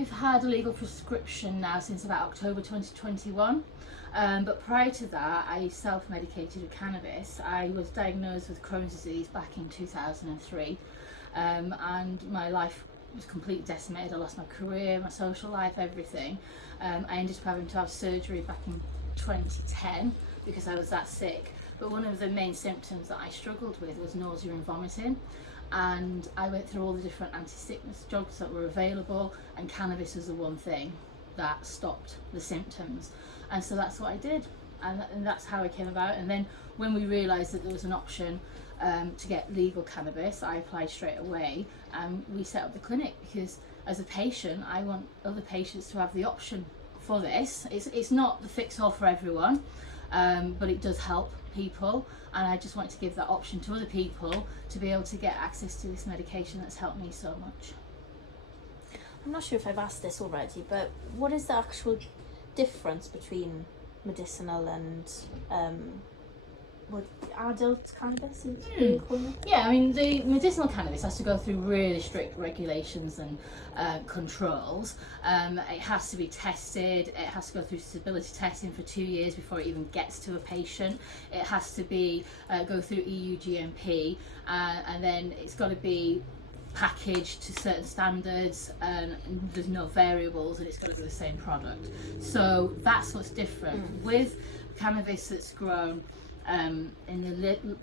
I've had a legal prescription now since about October 2021. But prior to that, I self-medicated with cannabis. I was diagnosed with Crohn's disease back in 2003, and my life was completely decimated. I lost my career, my social life, everything. I ended up having to have surgery back in 2010 because I was that sick. But one of the main symptoms that I struggled with was nausea and vomiting. And I went through all the different anti-sickness drugs that were available, and cannabis was the one thing that stopped the symptoms. And so that's what I did, and that's how it came about. And then when we realised that there was an option to get legal cannabis, I applied straight away, and we set up the clinic because as a patient, I want other patients to have the option for this. It's not the fix-all for everyone, but it does help people, and I just want to give that option to other people to be able to get access to this medication that's helped me so much. I'm not sure if I've asked this already, but what is the actual difference between medicinal and what adult cannabis? Yeah, I mean, the medicinal cannabis has to go through really strict regulations and controls. It has to be tested, it has to go through stability testing for 2 years before it even gets to a patient. It has to be go through EU GMP, and then it's got to be packaged to certain standards, and there's no variables, and it's got to be the same product. So that's what's different with cannabis that's grown in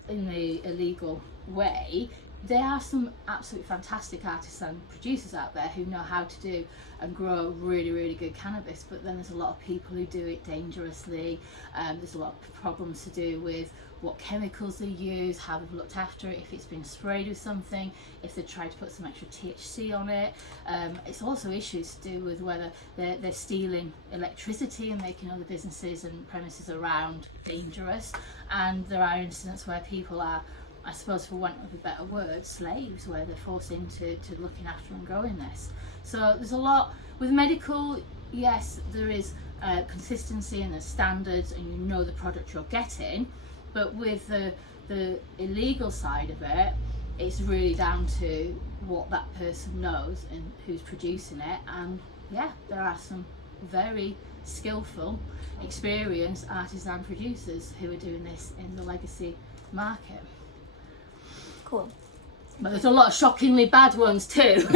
the illegal way. There are some absolutely fantastic artists and producers out there who know how to do and grow really, really good cannabis, but then there's a lot of people who do it dangerously. There's a lot of problems to do with what chemicals they use, how they've looked after it, if it's been sprayed with something, if they tried to put some extra THC on it. It's also issues to do with whether they're stealing electricity and making other businesses and premises around dangerous. And there are incidents where people are, I suppose for want of a better word, slaves, where they're forced into looking after and growing this. So there's a lot with medical. Yes, there is consistency and there's standards, and you know the product you're getting. But with the illegal side of it, it's really down to what that person knows and who's producing it. And yeah, there are some very skillful, experienced artisan producers who are doing this in the legacy market. Cool. But there's a lot of shockingly bad ones too.